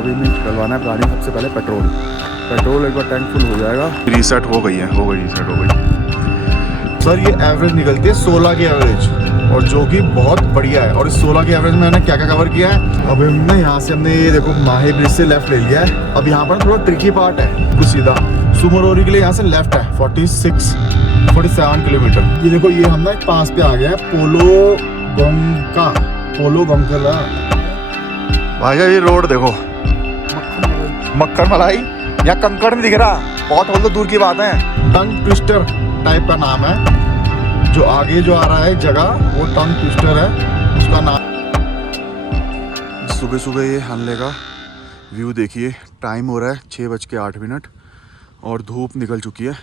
अभी हमें डलवाना है गाड़ी सबसे पहले पेट्रोल एक बार टैंक फुल हो जाएगा। रीसेट हो गई रीसेट हो गई। सर ये एवरेज निकलती है 16 की एवरेज, और जो कि बहुत बढ़िया है। और इस 16 की एवरेज में मैंने क्या क्या कवर किया है, अब हमने यहाँ से हमने ये देखो माहे ब्रिज से लेफ्ट ले लिया है। अब यहाँ पर थोड़ा ट्रिकी पार्ट है, कुछ सीधा सुमरोरी के लिए यहाँ से लेफ्ट है 47 किलोमीटर। ये देखो ये हम ना एक पास पे आ गया है, पोलो गोंकला। भाई ये रोड देखो, मक्खन मलाई, यहाँ कंकड़ नहीं दिख रहा, बहुत दूर की बात है। टंग ट्विस्टर टाइप का नाम है, जो आगे जो आ रहा है जगह वो टंग ट्विस्टर है उसका नाम। सुबह सुबह ये हानले का व्यू देखिए। टाइम हो रहा है 6:08 और धूप निकल चुकी है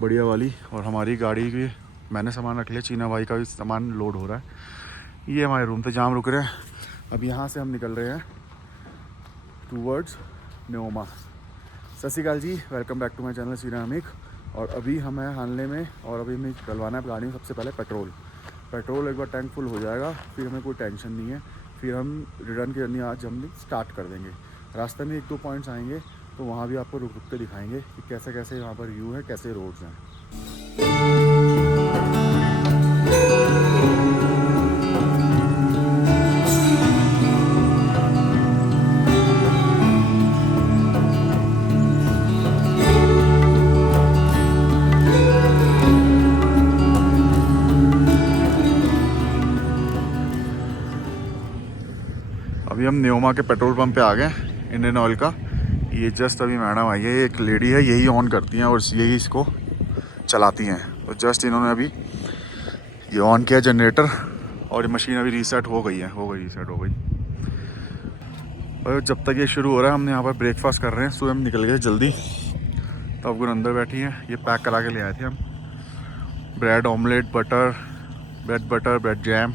बढ़िया वाली। और हमारी गाड़ी की मैंने सामान रख लिया, चीना भाई का भी सामान लोड हो रहा है। ये हमारे रूम पे जहाँ रुक रहे हैं। अब यहाँ से हम निकल रहे हैं टूवर्ड्स न्योमा। सत श्री अकाल जी, welcome back to my channel सीना अमिक। और अभी हम हैं हानले में, और अभी हमें डलवाना है गाड़ी में सबसे पहले पेट्रोल एक बार टैंक फुल हो जाएगा, फिर हमें कोई टेंशन नहीं है। फिर हम रिटर्न की जर्नी आज हम स्टार्ट कर देंगे। रास्ते में 1-2 पॉइंट्स आएंगे तो वहाँ भी आपको रुक के दिखाएंगे कि कैसे कैसे यहाँ पर व्यू है, कैसे रोड्स हैं। अभी हम न्योमा के पेट्रोल पंप पे आ गए, इंडियन ऑयल का। ये जस्ट अभी मैडम आई है, एक लेडी है, यही ऑन करती हैं और यही इसको चलाती हैं। तो जस्ट इन्होंने अभी ये ऑन किया जनरेटर, और ये मशीन अभी रीसेट हो गई रीसेट हो गई। और जब तक ये शुरू हो रहा है हम यहाँ पर ब्रेकफास्ट कर रहे हैं। सुबह हम निकल गए जल्दी, तो अब गुण अंदर बैठी हैं। ये पैक करा के ले आए थे हम, bread omelette, bread butter, bread jam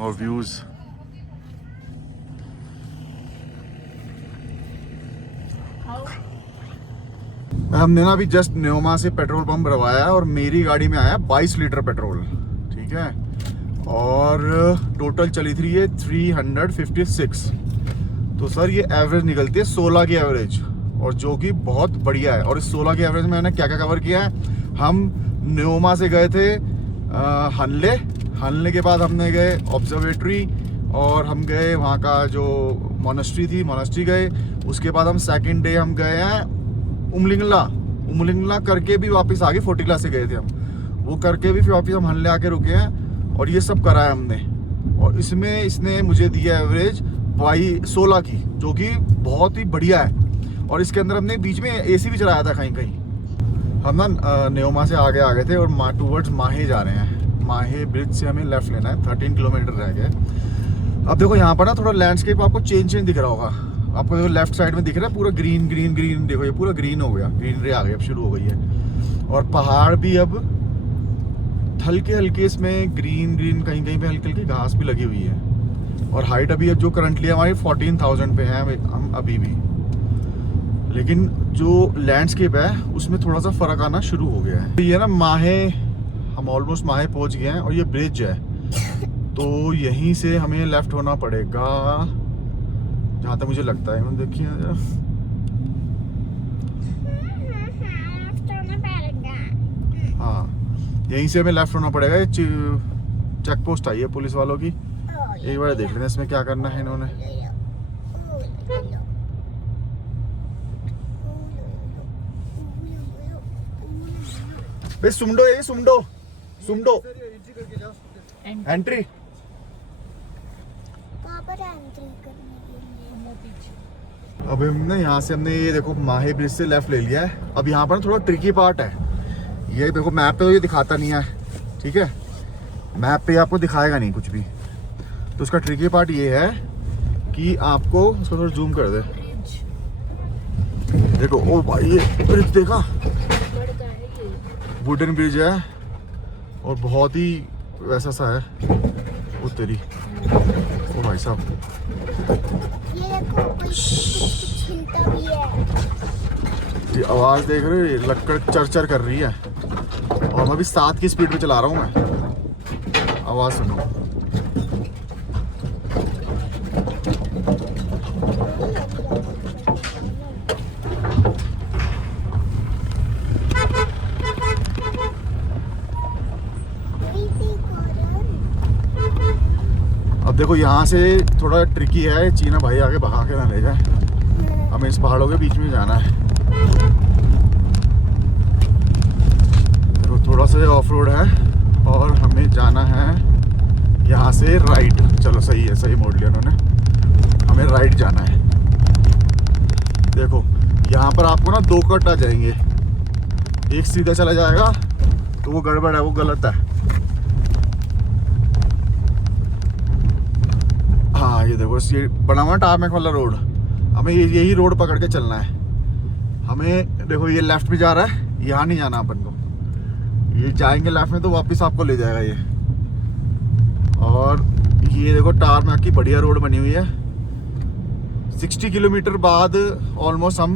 और व्यूज़। हमने ना अभी जस्ट न्योमा से पेट्रोल पंप भरवाया है, और मेरी गाड़ी में आया 22 लीटर पेट्रोल, ठीक है। और टोटल चली थी ये 356। तो सर ये एवरेज निकलती है 16 की एवरेज, और जो कि बहुत बढ़िया है। और इस 16 की एवरेज में मैंने क्या क्या कवर किया है, हम न्योमा से गए थे हनले के बाद हमने गए ऑब्जर्वेटरी, और हम गए वहाँ का जो मोनेस्ट्री गए। उसके बाद हम सेकंड डे हम गए हैं उमलिंगला करके भी वापस आगे 40 से गए थे हम, वो करके भी फिर वापस हम हनले आके रुके हैं। और ये सब कराया हमने, और इसमें इसने मुझे दिया एवरेज 16 की, जो कि बहुत ही बढ़िया है। और इसके अंदर हमने बीच में एसी भी चलाया था कहीं। हम ना न्योमा से आगे आ गए थे और टूवर्ड्स माहे जा रहे हैं। माहे ब्रिज से हमें लेफ्ट लेना है, 13 किलोमीटर रह गए। अब देखो यहाँ पर ना थोड़ा लैंडस्केप आपको चेंज दिख रहा होगा आपको। देखो लेफ्ट साइड में दिख रहा है पूरा ग्रीन, देखो ये पूरा ग्रीन हो गया, ग्रीनरी आ गई, अब शुरू हो गई है। और पहाड़ भी अब हल्के इसमें ग्रीन कहीं पे हल्की घास भी लगी हुई है। और हाइट अभी जो करंटली हमारी 14,000 पे है हम अभी भी। लेकिन जो लैंडस्केप है उसमें थोड़ा सा फर्क आना शुरू हो गया है। ये ना माहे, हम ऑलमोस्ट माहे पहुंच गए हैं, और ये ब्रिज है, तो यहीं से हमें लेफ्ट होना पड़ेगा जहाँ तक मुझे लगता है। देखिए हाँ, यहीं से हमें लेफ्ट होना पड़ेगा। ये चेक पोस्ट आई है पुलिस वालों की, एक बार देख लेते हैं इसमें क्या करना है इन्होंने। सुमडो एंट्री अब हमने यहाँ से हमने ये देखो माहे ब्रिज से लेफ्ट ले लिया है। अब यहाँ पर थोड़ा ट्रिकी पार्ट है, ये देखो मैप पे तो ये दिखाता नहीं है, ठीक है, मैप पे आपको दिखाएगा नहीं कुछ भी। तो उसका ट्रिकी पार्ट ये है कि आपको उसको थोड़ा जूम कर दे, देखो ओ भाई ये ब्रिज देखा, वुडन ब्रिज है और बहुत ही वैसा सा है। वो तेरी ओ भाई साहब, ये आवाज देख रहे हो, लक्कड़ चर कर रही है, और मैं अभी 7 की स्पीड पे चला रहा हूँ मैं। आवाज सुनो, अब देखो यहाँ से थोड़ा ट्रिकी है, चीना भाई आगे भगा के ना ले जाए, हमें इस पहाड़ों के बीच में जाना है। देखो थोड़ा सा ऑफ रोड है और हमें जाना है यहाँ से राइट। चलो सही है, सही मोड़ लिया उन्होंने, हमें राइट जाना है। देखो यहाँ पर आपको ना दो कट आ जाएंगे, एक सीधा चला जाएगा तो वो गड़बड़ है, वो गलत है। हाँ ये देखो ये बना हुआ टारमेक वाला रोड, हमें यही रोड पकड़ के चलना है। हमें देखो ये लेफ्ट में जा रहा है, यहाँ नहीं जाना अपन को, ये जाएंगे लेफ्ट में तो वापस आपको ले जाएगा ये। और ये देखो टारमेक की बढ़िया रोड बनी हुई है। 60 किलोमीटर बाद ऑलमोस्ट हम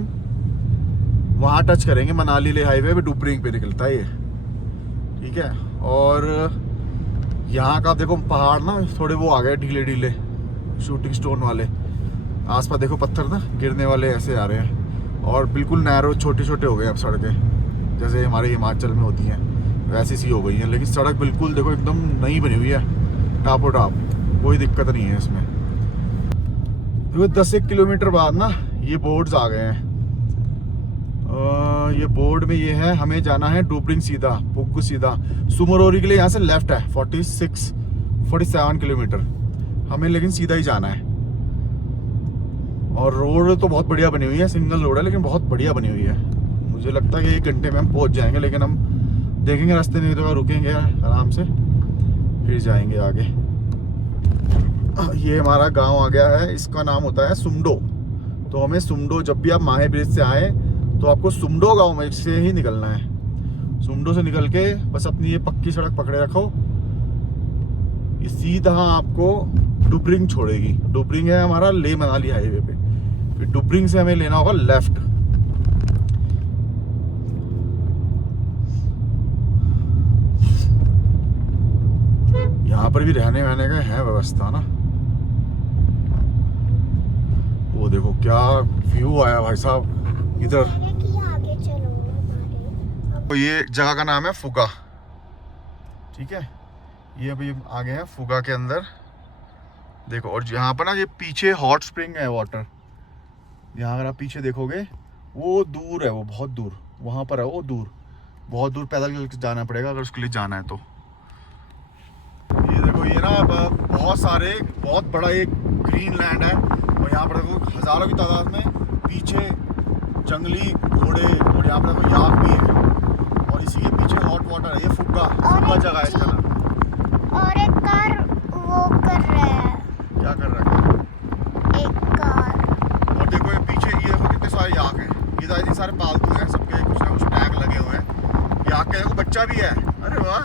वहाँ टच करेंगे, मनाली ले हाईवे पे डुब्रिंग पे निकलता है ये, ठीक है। और यहाँ का देखो पहाड़ ना थोड़े वो आ गए ढीले ढीले, शूटिंग स्टोन वाले, आसपास देखो पत्थर ना गिरने वाले ऐसे आ रहे हैं, और बिल्कुल नैरो छोटे छोटे हो गए अब सड़कें, जैसे हमारे हिमाचल में होती हैं वैसी सी हो गई हैं। लेकिन सड़क बिल्कुल देखो एकदम नई बनी हुई है, टापो टाप, कोई दिक्कत नहीं है इसमें। देखो 10 किलोमीटर बाद ना ये बोर्ड्स आ गए हैं। ये बोर्ड में ये है, हमें जाना है डुब्रिंग सीधा, पुग्गू सीधा। सुमरोरी के लिए यहाँ से लेफ्ट है 47 किलोमीटर हमें, लेकिन सीधा ही जाना है। और रोड तो बहुत बढ़िया बनी हुई है, सिंगल रोड है लेकिन बहुत बढ़िया बनी हुई है। मुझे लगता है कि 1 घंटे में हम पहुंच जाएंगे, लेकिन हम देखेंगे रास्ते में तो रुकेंगे आराम से, फिर जाएंगे आगे। ये हमारा गांव आ गया है, इसका नाम होता है सुमडो। तो हमें सुमडो, जब भी आप माहे ब्रिज से आए तो आपको सुमडो गांव में से ही निकलना है। सुमडो से निकल के बस अपनी ये पक्की सड़क पकड़े रखो, ये सीधा आपको डुब्रिंग छोड़ेगी। डुब्रिंग है हमारा ले मनाली हाईवे पे, फिर डुब्रिंग से हमें लेना होगा लेफ्ट। यहाँ पर भी रहने वहने का है व्यवस्था ना। वो देखो क्या व्यू आया भाई साहब इधर। तो ये जगह का नाम है फुगा, ठीक है। ये अभी आ गए हैं फुगा के अंदर, देखो। और यहाँ पर ना ये पीछे हॉट स्प्रिंग है वाटर, यहाँ अगर आप पीछे देखोगे वो दूर है, वो बहुत दूर वहाँ पर है, वो दूर, बहुत दूर पैदल जाना पड़ेगा अगर उसके लिए जाना है तो। ये देखो ये ना बहुत बड़ा एक ग्रीन लैंड है, और यहाँ पर देखो हज़ारों की तादाद में पीछे जंगली घोड़े, और यहाँ पर देखो याक भी है, और इसी के पीछे हॉट वाटर है। ये फुग्गा जगह है इसका नाम। और एक कार वो कर रहा है, क्या कर रहा है एक कार। और देखो ये पीछे, ये देखो कितने सारे याक हैं, ये सारे सारे पालतू हैं, सबके कुछ ना कुछ टैग लगे हुए हैं। याक का देखो बच्चा भी है, अरे वाह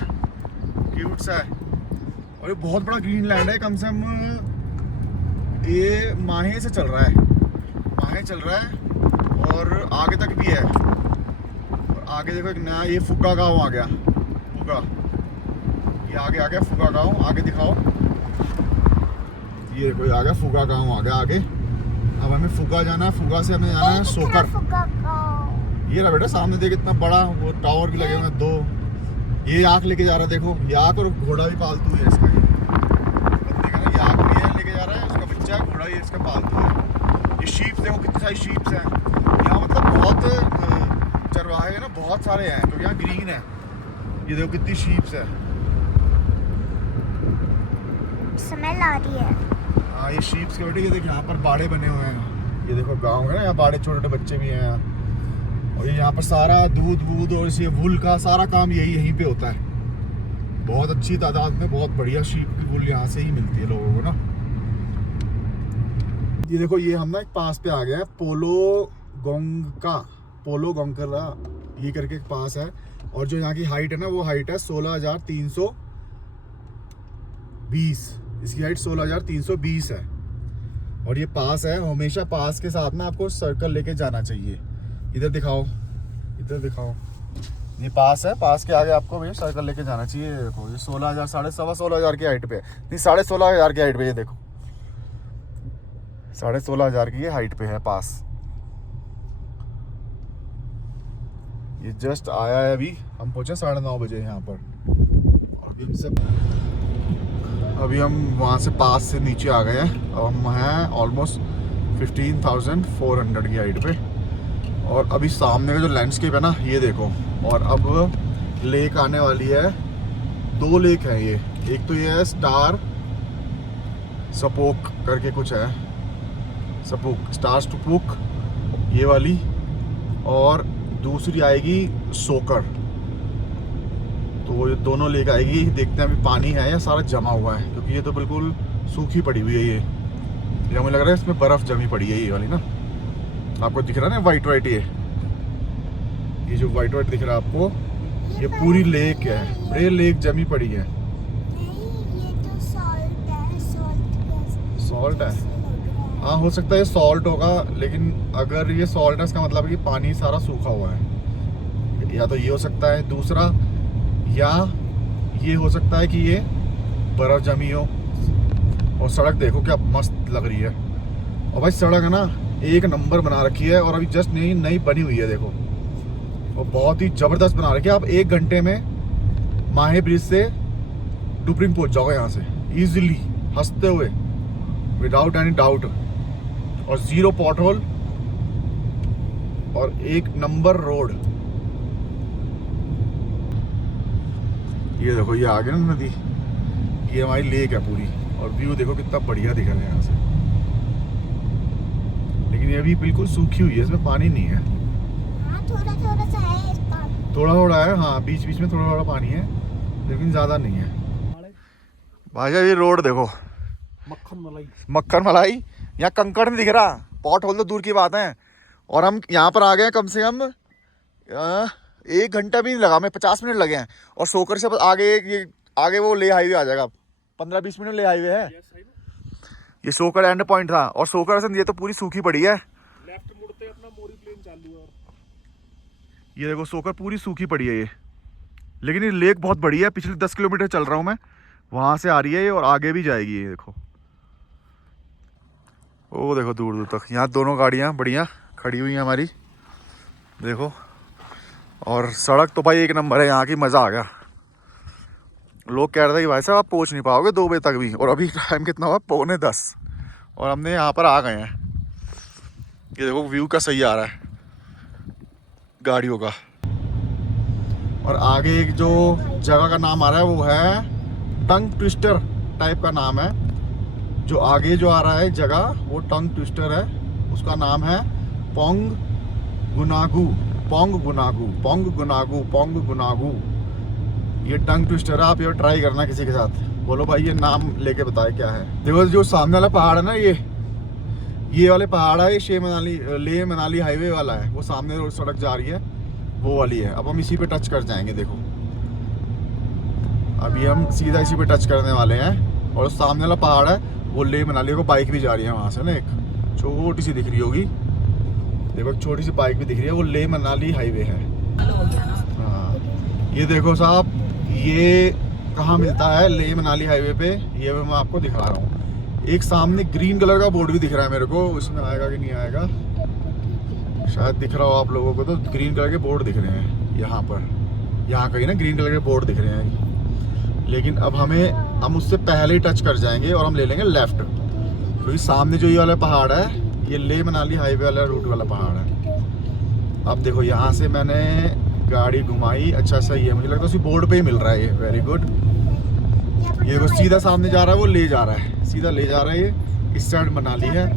क्यूट सा है। और ये बहुत बड़ा ग्रीन लैंड है, कम से कम ये माहे से चल रहा है, माहे चल रहा है और आगे तक भी है। और आगे देखो एक नया ये फुग्गा गाँव आ गया, फुग्गा, ये आगे आ गया फुग्गा गाँव। आगे दिखाओ, ये देखो आ गया फुग्गा गाँव आ गया आगे। अब हमें फुग्गा जाना है, फुग्गा से हमें जाना है सोकर। ये रहा बेटा सामने देख इतना बड़ा वो टावर भी लगे हुए हैं 2। ये याक लेके जा रहा है, देखो याक और घोड़ा भी पालतू है इसका। देखा ना, याक भी है लेके जा रहा है, उसका बच्चा है, घोड़ा ही इसका पालतू है। ये शीप्स देखो कितनी सारी शीप्स हैं यहाँ, मतलब बहुत चरवाहे हैं ना, बहुत सारे हैं क्योंकि यहाँ ग्रीन है। ये देखो कितनी शीप्स है, स्मेल आ रही है। हाँ ये शीप्स के बेटे, ये देखो यहाँ पर बाड़े बने हुए हैं। ये देखो गाँव है ना, यहाँ बाड़े, छोटे छोटे बच्चे भी हैं यहाँ। और ये यहाँ पर सारा दूध वूध और इसे वूल का सारा काम यहीं पे होता है। बहुत अच्छी तादाद में बहुत बढ़िया शीप की वूल यहाँ से ही मिलती है लोगों को ना। ये देखो ये हम ना एक पास पे आ गए हैं, पोलो गोंकरा ये करके एक पास है। और जो यहाँ की हाइट है ना, वो हाइट है 16,320, इसकी हाइट 16,320 है। और ये पास है, हमेशा पास के साथ ना आपको सर्कल लेके जाना चाहिए। इधर दिखाओ, इधर दिखाओ, ये पास है, पास के आगे आपको भैया सर्कल लेके जाना चाहिए। देखो ये 16,000, 16,500 की हाइट पे, नहीं 16,500 की हाइट पे, ये देखो 16,500 की ये हाइट पे है पास। ये जस्ट आया है, अभी हम पहुंचे 9:30 बजे यहाँ पर। और अभी हमसे अभी हम वहाँ से पास से नीचे आ गए हैं। अब हम हैं ऑलमोस्ट 15,400 की हाइट पे। और अभी सामने का जो लैंडस्केप है ना, ये देखो। और अब लेक आने वाली है। 2 लेक हैं ये। एक तो ये है स्टार सपोक करके कुछ है, सपोक, स्टार सपोक ये वाली। और दूसरी आएगी सोकर। तो ये दोनों लेक आएगी। देखते हैं अभी पानी है या सारा जमा हुआ है, क्योंकि ये तो बिल्कुल सूखी पड़ी हुई है। ये मुझे लग रहा है इसमें बर्फ़ जमी पड़ी है ये वाली ना। आपको दिख रहा है ना वाइट वाइट, ये जो वाइट वाइट दिख रहा है आपको, ये पूरी लेक है। ये लेक जमी पड़ी है। नहीं, ये तो सॉल्ट है। सॉल्ट है? हाँ, हो सकता है ये सॉल्ट होगा, लेकिन अगर ये सॉल्ट है इसका मतलब है कि पानी सारा सूखा हुआ है। या तो ये हो सकता है दूसरा, या ये हो सकता है कि ये बर्फ़ जमी हो। और सड़क देखो क्या मस्त लग रही है। और भाई सड़क है ना, एक नंबर बना रखी है। और अभी जस्ट नई नई बनी हुई है देखो। और बहुत ही ज़बरदस्त बना रखी है। आप 1 घंटे में माहे ब्रिज से डुबरिंग पहुंच जाओगे यहाँ से ईजिली, हंसते हुए, विदाउट एनी डाउट। और 0 पॉट होल और 1 नंबर रोड। ये देखो, ये आगे ना नदी, ये हमारी लेक है पूरी। और व्यू देखो कितना बढ़िया दिख रहा है यहाँ से। लेकिन ये अभी बिल्कुल सूखी हुई है, इसमें पानी नहीं है। हाँ, थोड़ा थोड़ा सा है इस पानी। थोड़ा थोड़ा है, हाँ, बीच बीच में थोड़ा थोड़ा पानी है, लेकिन ज़्यादा नहीं है। भाई ये रोड देखो, मक्खन मलाई। यहाँ कंकड़ नहीं दिख रहा, पॉट होल तो दूर की बात है। और हम यहाँ पर आ गए हैं कम से कम 1 घंटा भी नहीं लगा, हमें 50 मिनट लगे हैं। और सोकर से आगे वो ले हाईवे आ जाएगा, 15-20 मिनट ले हाईवे है। ये सोकर एंड पॉइंट था। और सोकर से ये तो पूरी सूखी पड़ी है। लेफ्ट मुड़ते अपना मोरी प्लेन चालू है। ये देखो सोकर पूरी सूखी पड़ी है ये। लेकिन ये लेक बहुत बड़ी है। पिछले 10 किलोमीटर चल रहा हूँ मैं, वहाँ से आ रही है ये और आगे भी जाएगी ये देखो। वो देखो दूर दूर तक। यहाँ दोनों गाड़ियाँ बढ़िया खड़ी हुई हैं हमारी, देखो। और सड़क तो भाई 1 नंबर है यहाँ की, मज़ा आ गया। लोग कह रहे थे कि भाई साहब आप पहुँच नहीं पाओगे 2 बजे तक भी। और अभी टाइम कितना हुआ, 9:45, और हमने यहाँ पर आ गए हैं। ये देखो व्यू का सही आ रहा है गाड़ियों का। और आगे एक जो जगह का नाम आ रहा है वो है टंग ट्विस्टर टाइप का नाम है। जो आगे जो आ रहा है जगह वो टंग ट्विस्टर है। उसका नाम है पोंग गुनागू, पोंग गुनागू, पोंग गुनागू, पोंग गुनागू। ये टंग ट्विस्टर है। आप ये ट्राई करना किसी के साथ, बोलो भाई ये नाम लेके बताए क्या है। देखो जो सामने वाला पहाड़ है ना, ये वाले पहाड़ है, ये ले मनाली हाईवे वाला है। वो सामने रोड सड़क जा रही है वो वाली है। अब हम इसी पे टच कर जाएंगे देखो। अभी हम सीधा इसी पे टच करने वाले हैं। और सामने वाला पहाड़ है वो ले मनाली को बाइक भी जा रही है वहाँ से ना, एक छोटी सी दिख रही होगी देखो, एक छोटी सी बाइक भी दिख रही है। वो ले मनाली हाईवे है। हाँ, ये देखो साहब, ये कहाँ मिलता है ले मनाली हाईवे पे, ये मैं आपको दिखा रहा हूँ। एक सामने ग्रीन कलर का बोर्ड भी दिख रहा है मेरे को, उसमें आएगा कि नहीं आएगा, शायद दिख रहा हो आप लोगों को। तो ग्रीन कलर के बोर्ड दिख रहे हैं यहाँ पर, यहाँ कहीं ना ग्रीन कलर के बोर्ड दिख रहे हैं। लेकिन अब हम उससे पहले ही टच कर जाएंगे और हम ले लेंगे लेफ्ट, क्योंकि सामने जो ये वाला पहाड़ है ये ले मनाली हाईवे वाला रूट वाला पहाड़ है। अब देखो यहाँ से मैंने गाड़ी घुमाई, अच्छा सही है, मुझे लगता है उसी बोर्ड पे ही मिल रहा है ये। Very good. ये वो सीधा सामने जा रहा है, वो ले जा रहा है, सीधा ले जा रहा है ये। इस साइड मनाली है।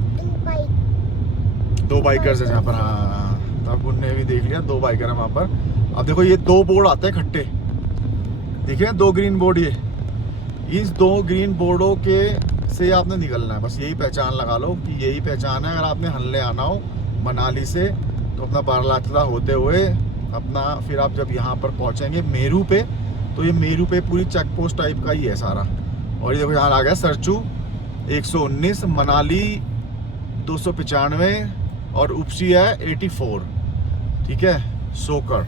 2 बाइकर्स है जहाँ पर। हाँ, तब उनने भी देख लिया, 2 बाइकर है वहाँ पर। अब देखो ये 2 बोर्ड आते हैं खट्टे, देखिए 2 ग्रीन बोर्ड। ये इस 2 ग्रीन बोर्डों के से आपने निकलना है, बस यही पहचान लगा लो कि यही पहचान है। अगर आपने हल्ले आना हो मनाली से तो अपना बारालाचला होते हुए अपना, फिर आप जब यहाँ पर पहुँचेंगे मेरू पे, तो ये मेरू पे पूरी चेक पोस्ट टाइप का ही है सारा। और ये देखो यहाँ आ गया सरचू 119, मनाली 295 और उपसी है 84, ठीक है, सोकर।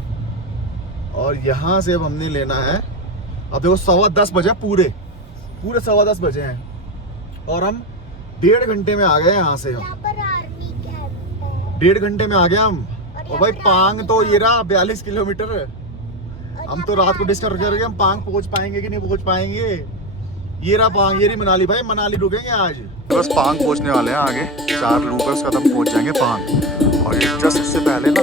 और यहाँ से अब हमने लेना है, अब देखो 10:15 बजे, पूरे 10:15 बजे हैं और हम 1.5 घंटे में आ गए यहाँ से। यहाँ पर आर्मी कैंप है। 1.5 घंटे में आ गए हम। और भाई पांग तो ये रहा 42 किलोमीटर। हम तो रात को डिस्कवर करके हम पांग पहुँच पाएंगे कि नहीं पहुँच पाएंगे। ये रहा पांग, ये रही मनाली भाई, मनाली रुकेंगे आज। बस पांग पहुंचने वाले हैं, आगे 4 लूप है उसका, तब पहुंच जाएंगे पांग। और ये जस्ट इससे पहले ना